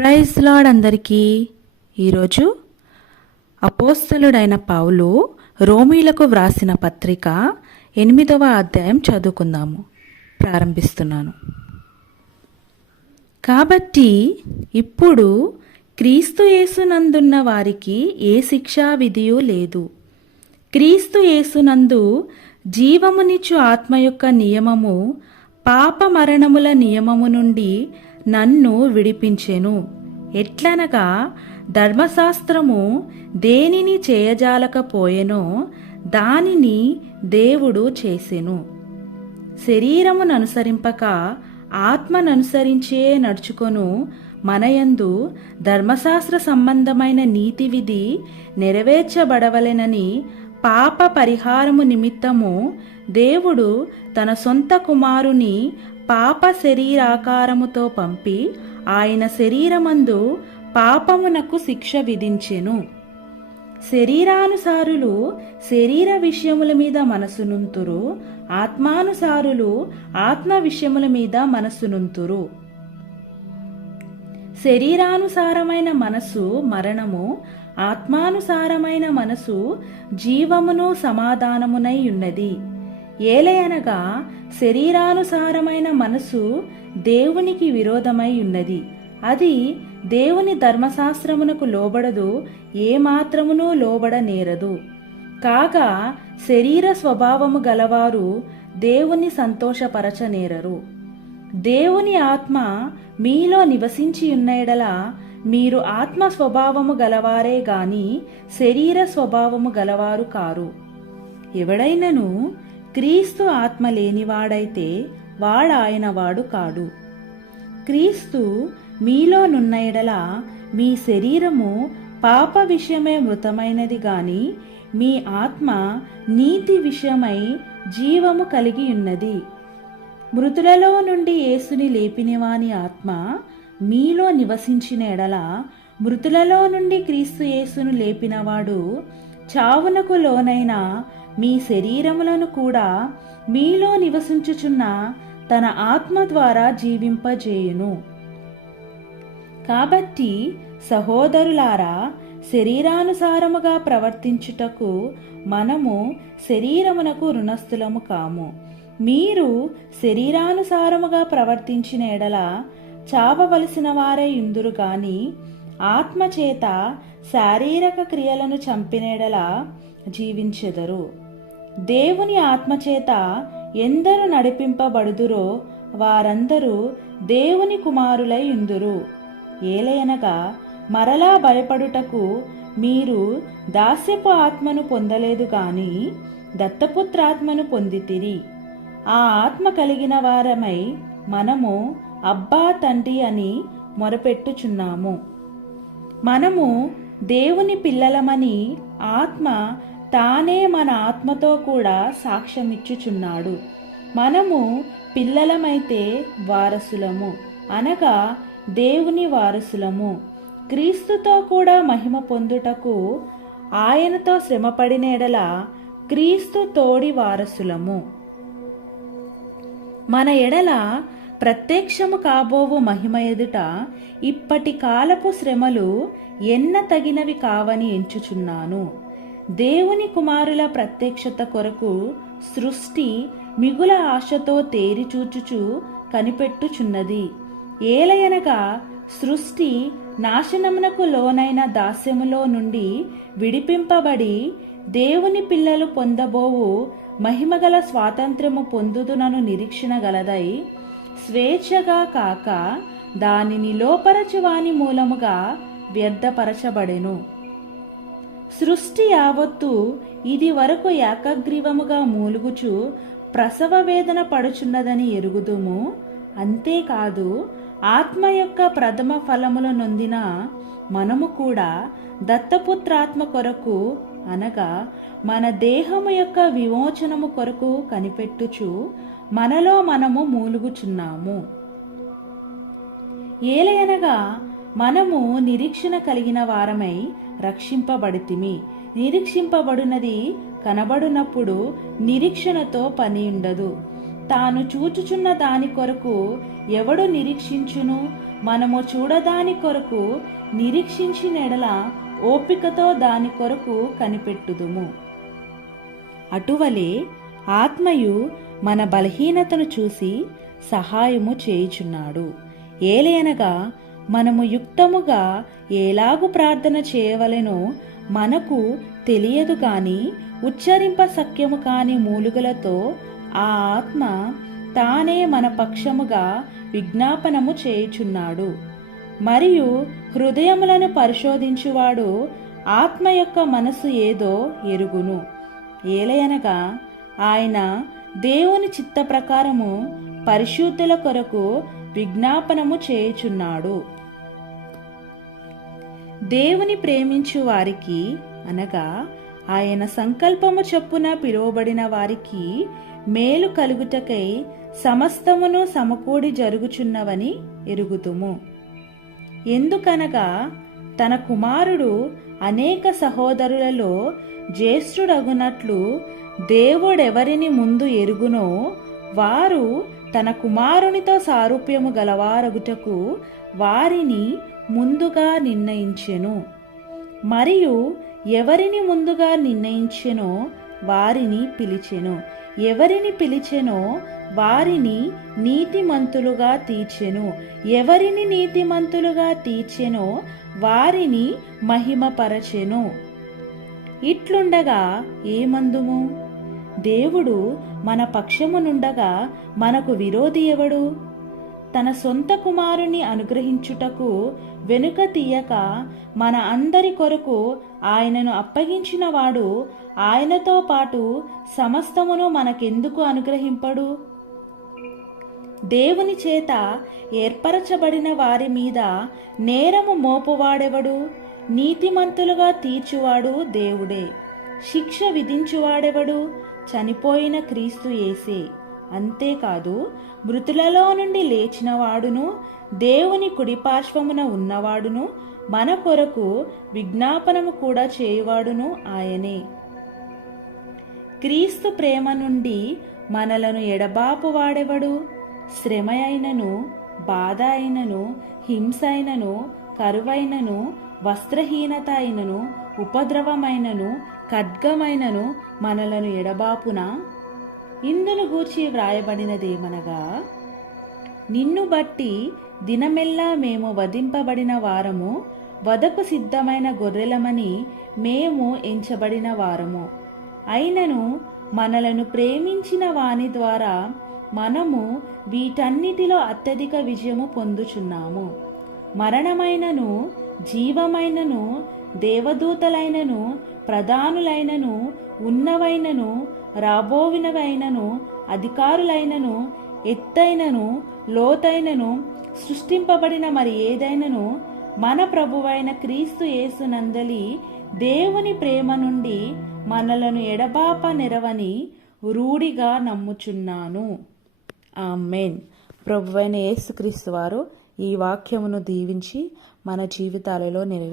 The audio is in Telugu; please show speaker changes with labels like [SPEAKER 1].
[SPEAKER 1] ప్రైజ్ లాడ్ అందరికీ. ఈరోజు అపోస్తలుడైన పౌలు రోమీలకు వ్రాసిన పత్రిక ఎనిమిదవ అధ్యాయం చదువుకుందాము. ప్రారంభిస్తున్నాను. కాబట్టి ఇప్పుడు క్రీస్తు యేసునందున్న వారికి ఏ శిక్షా విధియు లేదు. క్రీస్తు యేసునందు జీవమునిచ్చు ఆత్మ యొక్క నియమము పాప మరణముల నియమము నుండి నన్ను విడిపించెను. ఎట్లనగా ధర్మశాస్త్రము దేనిని చేయజాలకపోయెనో దానిని దేవుడు చేసెను. శరీరమును అనుసరింపక ఆత్మననుసరించే నడుచుకొను మనయందు ధర్మశాస్త్ర సంబంధమైన నీతి విధి నెరవేర్చబడవలెనని పాప పరిహారము నిమిత్తము దేవుడు తన సొంత కుమారుని పాప శరీరాకారముతో పంపి ఆయన శరీరమందు పాపమునకు శిక్ష విధించెను. శరీరానుసారులు శరీర విషయముల మీద మనసునుంతురు ఆత్మానుసారులు ఆత్మ విషయముల మీద మనసునుంతురు. శరీరానుసారమైన మనసు మరణము ఆత్మానుసారమైన మనసు జీవమును సమాధానమునై ఉన్నది. ఏలయనగా శరీరానుసారమైన మనసు దేవునికి విరోధమై ఉన్నది. అది దేవుని ధర్మశాస్త్రమునకు లోబడదు ఏమాత్రమునూ లోబడ నేరదు కాగా శరీర స్వభావము గలవారు దేవుని సంతోషపరచనేరరు. దేవుని ఆత్మ మీలో నివసించి ఉన్న మీరు ఆత్మ స్వభావము గలవారే గాని శరీర స్వభావము గలవారు కారు. ఎవడైనను క్రీస్తు ఆత్మ లేనివాడైతే వాడాయన వాడు కాడు. క్రీస్తు మీలో నున్న ఎడల మీ శరీరము పాప విషయమే మృతమైనది గాని మీ ఆత్మ నీతి విషయమై జీవము కలిగి ఉన్నది. మృతులలో నుండి యేసుని లేపినవాని ఆత్మ మీలో నివసించిన ఎడల మృతులలో నుండి క్రీస్తు యేసును లేపినవాడు చావునకు లోనైన మీ శరీరములను కూడా మీలో నివసించుచున్న తన ఆత్మ ద్వారా జీవింపజేయును. కాబట్టి సహోదరులారా శరీరానుసారముగా ప్రవర్తించుటకు మనము శరీరమునకు రుణస్థులము కాము. మీరు శరీరానుసారముగా ప్రవర్తించిన ఎడల చావవలసిన వారే ఇందురు గాని ఆత్మచేత శారీరక క్రియలను చంపినెడల జీవించెదరు. దేవుని ఆత్మచేత ఎందరు నడిపింపబడుదురో వారందరూ దేవుని కుమారులై ఇందురు ఏలయనగా మరలా భయపడుటకు మీరు దాస్యపు ఆత్మను పొందలేదు గాని దత్తపుత్రాత్మను పొందితిరి. ఆ ఆత్మ కలిగిన వారమై మనము అబ్బా తండ్రి అని మొరపెట్టుచున్నాము. మనము దేవుని పిల్లలమని ఆత్మ తానే మన ఆత్మతో కూడా సాక్ష్యమిచ్చుచున్నాడు. మనము పిల్లలమైతే వారసులము అనగా దేవుని వారసులము. క్రీస్తుతో కూడా మహిమ పొందుటకు ఆయనతో శ్రమపడిన ఎడల క్రీస్తు తోడి వారసులము. మన ఎడల ప్రత్యక్షము కాబోవు మహిమ ఎదుట ఇప్పటి కాలపు శ్రమలు ఎన్న తగినవి కావని ఎంచుచున్నాను. దేవుని కుమారుల ప్రత్యక్షత కొరకు సృష్టి మిగుల ఆశతో తేరిచూచుచు కనిపెట్టుచున్నది. ఏలయనగా సృష్టి నాశనమునకు లోనైన దాస్యములో నుండి విడిపింపబడి దేవుని పిల్లలు పొందబోవు మహిమగల స్వాతంత్ర్యము పొందుదునను నిరీక్షణ గలదై స్వేచ్ఛగా కాక దానిని లోపరచువాని మూలముగా వ్యర్థపరచబడెను. సృష్టి యావత్తు ఇది వరకు ఏకగ్రీవముగా మూలుగుచు ప్రసవ వేదన పడుచున్నదని ఎరుగుదుము. అంతేకాదు ఆత్మ యొక్క ప్రథమ ఫలములు నొందిన మనము కూడా దత్తపుత్రాత్మ కొరకు అనగా మన దేహము యొక్క విమోచనము కొరకు కనిపెట్టుచు మనలో మనము మూలుగుచున్నాము. ఏలయనగా మనము నిరీక్షణ కలిగిన వారమై రక్షింపబడితిమి. నిరీక్షింపబడినది కనబడినప్పుడు నిరీక్షణతో పని ఉండదు. తాను చూచుచున్న దాని కొరకు ఎవడు నిరీక్షించును? మనము చూడదాని కొరకు నిరీక్షించినెడల ఓపికతో దాని కొరకు కనిపెట్టుదుము. అటువలే ఆత్మయు మన బలహీనతను చూసి సహాయము చేయుచున్నాడు. ఏలయనగా మనము యుక్తముగా ఎలాగు ప్రార్థన చేయవలెనో మనకు తెలియదు కాని ఉచ్చరింప సఖ్యము కాని మూలుగలతో ఆ ఆత్మ తానే మన పక్షముగా విజ్ఞాపనము చేయుచున్నాడు. మరియు హృదయములను పరిశోధించువాడు ఆత్మ యొక్క మనసు ఏదో ఎరుగును. ఏలయనగా ఆయన దేవుని చిత్త ప్రకారము పరిశుద్ధుల కొరకు విజ్ఞాపనము చేయుచున్నాడు. దేవుని ప్రేమించు వారికి అనగా ఆయన సంకల్పము చొప్పున పిలువబడిన వారికి మేలు కలుగుటకై సమస్తమును సమకూడి జరుగుచున్నవని ఎరుగుతుము ఎందుకనగా తన కుమారుడు అనేక సహోదరులలో జ్యేష్ఠుడగునట్లు దేవుడెవరిని ముందు ఎరుగునో వారు తన కుమారునితో సారూప్యము గలవారగుటకు వారిని ముందుగా నిర్ణయించెను. మరియు ఎవరిని ముందుగా నిర్ణయించెనో వారిని పిలిచెను. ఎవరిని పిలిచెనో వారిని నీతిమంతులుగా తీర్చెను. ఎవరిని నీతిమంతులుగా తీర్చెనో వారిని మహిమపరచెను. ఇట్లుండగా ఏమందుము? దేవుడు మన పక్షమునుండగా మనకు విరోధి ఎవడు? తన సొంత కుమారుని అనుగ్రహించుటకు వెనుక తీయక మన అందరి కొరకు ఆయనను అప్పగించినవాడు ఆయనతో పాటు సమస్తమును మనకెందుకు అనుగ్రహింపడు? దేవుని చేత ఏర్పరచబడిన వారి మీద నేరము మోపువాడెవడు? నీతిమంతులుగా తీర్చువాడు దేవుడే. శిక్ష విధించువాడెవడు? చనిపోయిన క్రీస్తు యేసే. అంతేకాదు మృతులలో నుండి లేచినవాడును దేవుని కుడిపార్శ్వమున ఉన్నవాడును మన కొరకు విజ్ఞాపనము కూడా చేయువాడును ఆయనే. క్రీస్తు ప్రేమ నుండి మనలను ఎడబాపు వాడెవడు? శ్రమ అయినను బాధ అయినను హింస అయినను కరువైనను వస్త్రహీనత అయినను ఉపద్రవమైనను ఖడ్గమైనను మనలను ఎడబాపున? ఇందును గూర్చి వ్రాయబడినదేమనగా నిన్ను బట్టి దినమెల్లా మేము వధింపబడిన వారము వదకు సిద్ధమైన గొర్రెలమని మేము ఎంచబడిన వారము. అయినను మనలను ప్రేమించిన వాని ద్వారా మనము వీటన్నిటిలో అత్యధిక విజయము పొందుచున్నాము. మరణమైనను జీవమైనను దేవదూతలైనను ప్రధానులైనను ఉన్నవైనను రాబోవినవైనను అధికారులైనను ఎత్తైనను లోతైనను సృష్టింపబడిన మరి ఏదైనను మన ప్రభువైన క్రీస్తు యేసునందలి దేవుని ప్రేమ నుండి మనలను ఎడబాప నెరవని రూఢిగా నమ్ముచున్నాను. ఆమెన్. ప్రభువైన యేసుక్రీస్తు వారు ఈ వాక్యమును దీవించి మన జీవితాలలో నెరవే